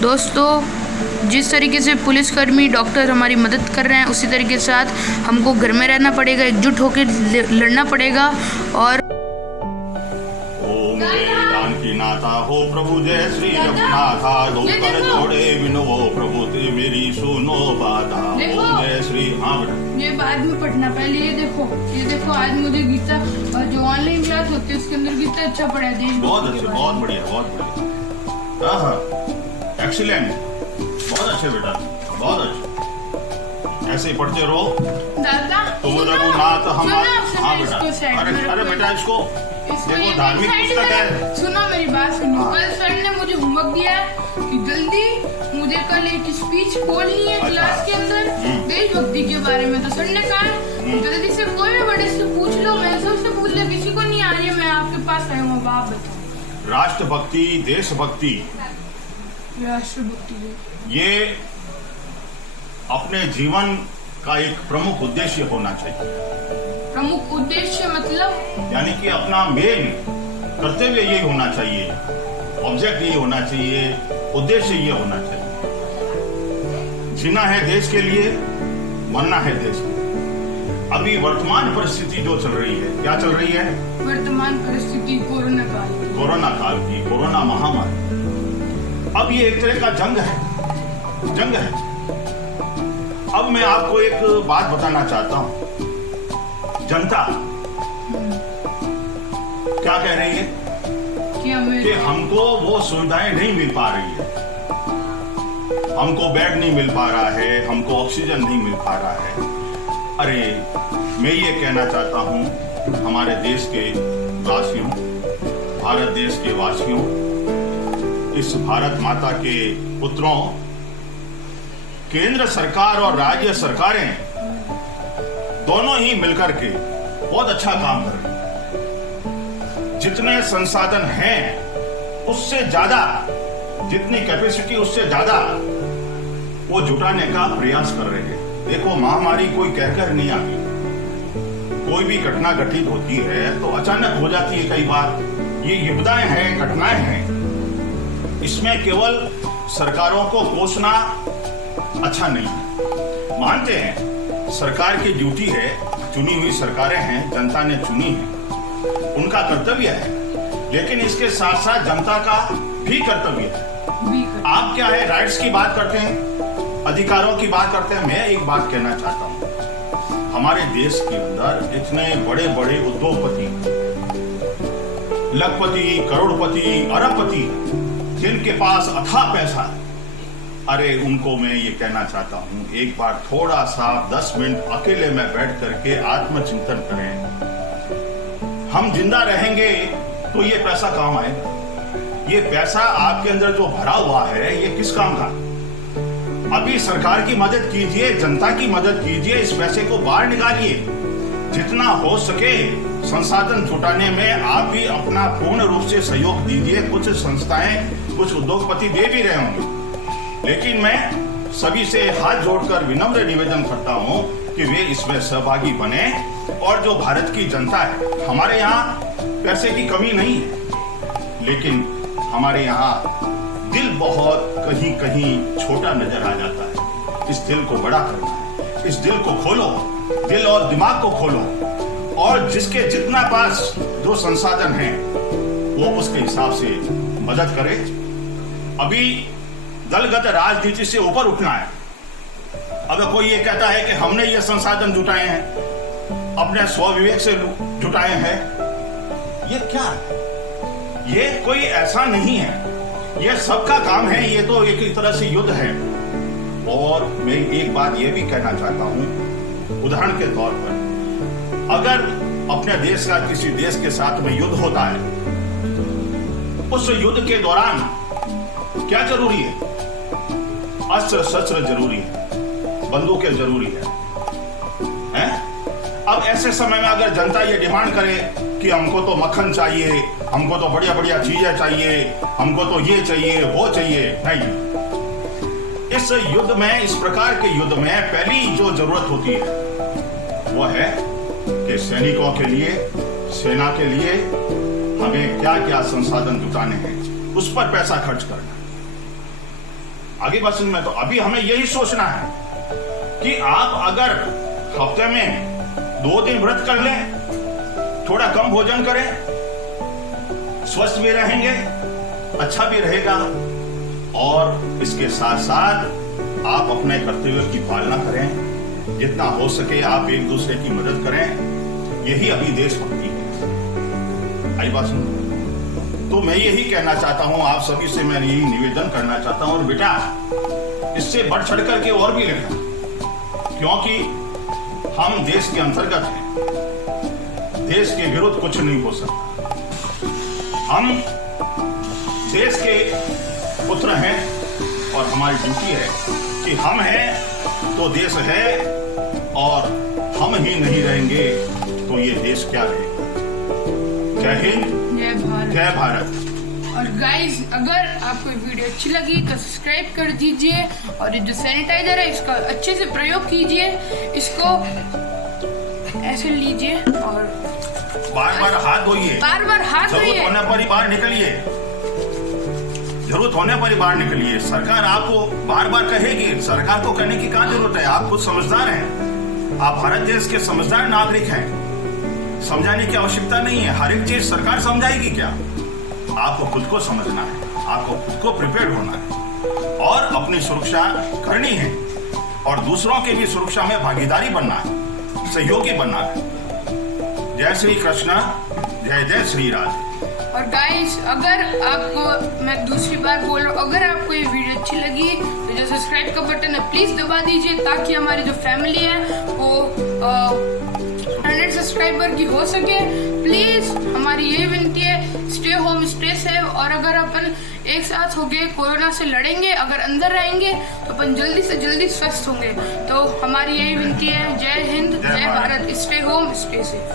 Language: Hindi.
दोस्तों, जिस तरीके से पुलिसकर्मी डॉक्टर हमारी मदद कर रहे हैं, उसी तरीके के साथ हमको घर में रहना पड़ेगा, एकजुट होकर लड़ना पड़ेगा। और ओम वेदांत की नाथा हो प्रभु जय श्री रघुनाथा, दो कर जोड़े विनो प्रभु ते मेरी सुनो बाधा। ओम जय श्री। हाँ बेटा, ये बाद में पढ़ना, पहले ये देखो आज मुझे गीता जो ऑनलाइन क्लास होती है उसके अंदर गीता अच्छा पढ़ा है। बहुत अच्छे, बहुत बढ़िया, बहुत बढ़िया। हाँ, एक्सीलेंट, बहुत अच्छे बेटा, बहुत अच्छे। ऐसे ही पढ़ते रहो। दादा तुम रघुनाथ हमारा। हाँ बेटा, अरे बेटा इसको देखो, धार्मिक पुस्तक है। सुनो मेरी बात सुनो। कल सर ने मुझे होमवर्क दिया है कि जल्दी मुझे कल एक स्पीच बोलनी है क्लास के अंदर देशभक्ति के बारे में। तो सर ने कहा जल्दी से कोई भी बड़े से पूछ लो, मैं सबसे पूछ ले, किसी को नहीं आ रही है, मैं आपके पास आया हूँ, आप बताओ। राष्ट्रभक्ति, देशभक्ति, राष्ट्रभक्ति ये अपने जीवन का एक प्रमुख उद्देश्य होना चाहिए। प्रमुख उद्देश्य मतलब यानी कि अपना मेन कर्तव्य ये होना चाहिए, ऑब्जेक्ट ये होना चाहिए, उद्देश्य ये होना चाहिए। जीना है देश के लिए, मरना है देश के लिए। अभी वर्तमान परिस्थिति जो चल रही है, क्या चल रही है? वर्तमान परिस्थिति कोरोना काल की, कोरोना महामारी। अब ये एक तरह का जंग है। अब मैं आपको एक बात बताना चाहता हूं। जनता क्या कह रही है कि हमको वो सुविधाएं नहीं मिल पा रही है, हमको बेड नहीं मिल पा रहा है, हमको ऑक्सीजन नहीं मिल पा रहा है। अरे मैं ये कहना चाहता हूं हमारे देश के वासियों, भारत देश के वासियों, इस भारत माता के पुत्रों, केंद्र सरकार और राज्य सरकारें दोनों ही मिलकर के बहुत अच्छा काम कर रही हैं। जितने संसाधन हैं उससे ज्यादा, जितनी कैपेसिटी उससे ज्यादा वो जुटाने का प्रयास कर रहे हैं। देखो, महामारी कोई कहकर नहीं आती, कोई भी घटना घटित होती है तो अचानक हो जाती है। कई बार ये विपदाएं हैं, घटनाएं हैं, इसमें केवल सरकारों को कोसना अच्छा नहीं है। मानते हैं सरकार की ड्यूटी है, चुनी हुई सरकारें हैं, जनता ने चुनी है, उनका कर्तव्य है, लेकिन इसके साथ साथ जनता का भी कर्तव्य है। आप क्या है, राइट्स की बात करते हैं, अधिकारों की बात करते हैं। मैं एक बात कहना चाहता हूं, हमारे देश के अंदर इतने बड़े बड़े उद्योगपति, लखपति, करोड़पति, अरबपति, जिनके पास अथाह पैसा है, अरे उनको मैं ये कहना चाहता हूं, एक बार थोड़ा सा 10 मिनट अकेले में बैठ करके आत्मचिंतन करें। हम जिंदा रहेंगे तो ये पैसा काम आएगा। ये पैसा आपके अंदर जो भरा हुआ है, ये किस काम का? अभी सरकार की मदद कीजिए, जनता की मदद कीजिए, इस पैसे को बाहर निकालिए। जितना हो सके संसाधन जुटाने में आप भी अपना पूर्ण रूप से सहयोग दीजिए। कुछ संस्थाएं, कुछ उद्योगपति दे भी रहे होंगे, लेकिन मैं सभी से हाथ जोड़कर विनम्र निवेदन करता हूं कि वे इसमें सहभागी बने। और जो भारत की जनता है, हमारे यहाँ पैसे की कमी नहीं है, लेकिन हमारे यहाँ दिल बहुत कहीं कहीं छोटा नजर आ जाता है। इस दिल को बड़ा करना है, इस दिल को खोलो, दिल और दिमाग को खोलो, और जिसके जितना पास जो संसाधन है वो उसके हिसाब से मदद करे। अभी दलगत राजनीति से ऊपर उठना है। अगर कोई ये कहता है कि हमने ये संसाधन जुटाए हैं, अपने स्वविवेक से जुटाए हैं, ये क्या है? ये कोई ऐसा नहीं है, ये सबका काम है। ये तो एक तरह से युद्ध है। और मैं एक बात ये भी कहना चाहता हूं, उदाहरण के तौर पर, अगर अपने देश का किसी देश के साथ में युद्ध होता है, उस युद्ध के दौरान क्या जरूरी है? अस्त्र शस्त्र जरूरी है, बंदूकें जरूरी है? अब ऐसे समय में अगर जनता ये डिमांड करे कि हमको तो मक्खन चाहिए, हमको तो बढ़िया बढ़िया चीजें चाहिए, हमको तो ये चाहिए, वो चाहिए, नहीं। इस युद्ध में, इस प्रकार के युद्ध में पहली जो जरूरत होती है वो है कि सैनिकों के लिए, सेना के लिए हमें क्या क्या संसाधन जुटाने हैं, उस पर पैसा खर्च करना। आगे बात समझ में, तो अभी हमें यही सोचना है कि आप अगर हफ्ते में 2 दिन व्रत कर लें, थोड़ा कम भोजन करें, स्वस्थ भी रहेंगे, अच्छा भी रहेगा, और इसके साथ साथ आप अपने कर्तव्य की पालना करें, जितना हो सके आप एक दूसरे की मदद करें, यही अभी देशभक्ति है। आई बात सुन, तो मैं यही कहना चाहता हूं, आप सभी से मैं यही निवेदन करना चाहता हूं, और बेटा इससे बढ़ चढ़ करके और भी लिखना, क्योंकि हम देश के अंतर्गत हैं, देश के विरुद्ध कुछ नहीं हो सकता। हम देश के पुत्र हैं और हमारी ड्यूटी है कि हम हैं तो देश है, और हम ही नहीं रहेंगे तो ये देश क्या रहेगा। जय हिंद, जय भारत। जय भारत। और गाइस, अगर आपको ये वीडियो अच्छी लगी तो सब्सक्राइब कर दीजिए, और ये जो सैनिटाइजर है इसका अच्छे से प्रयोग कीजिए, इसको ऐसे लीजिए और बार बार हाथ धोइए, बार बार हाथ जरूरत धोइए। होने पर ही बाहर निकलिए, जरूरत होने पर ही बाहर निकलिए। सरकार आपको बार बार कहेगी, सरकार को कहने की क्या जरूरत है, आप खुद समझदार हैं, आप भारत देश के समझदार नागरिक हैं, समझाने की आवश्यकता नहीं है। हर एक चीज सरकार समझाएगी क्या, आपको खुद को समझना है, आपको खुद को प्रिपेयर होना है, और अपनी सुरक्षा करनी है, और दूसरों की भी सुरक्षा में भागीदारी बनना है, सहयोगी बनना है। जय श्री कृष्ण, जय जय श्री राधे। और गाइस, अगर आपको, मैं दूसरी बार बोल रहा हूँ, अगर आपको ये वीडियो अच्छी लगी तो जो सब्सक्राइब का बटन है प्लीज दबा दीजिए, ताकि हमारी जो फैमिली है वो 100 सब्सक्राइबर की हो सके। प्लीज हमारी ये विनती है, स्टे होम स्टे सेफ, और अगर अपन एक साथ होके कोरोना से लड़ेंगे, अगर अंदर रहेंगे तो अपन जल्दी से जल्दी स्वस्थ होंगे। तो हमारी यही विनती है। जय हिंद, जय Bharat. Stay home stay safe.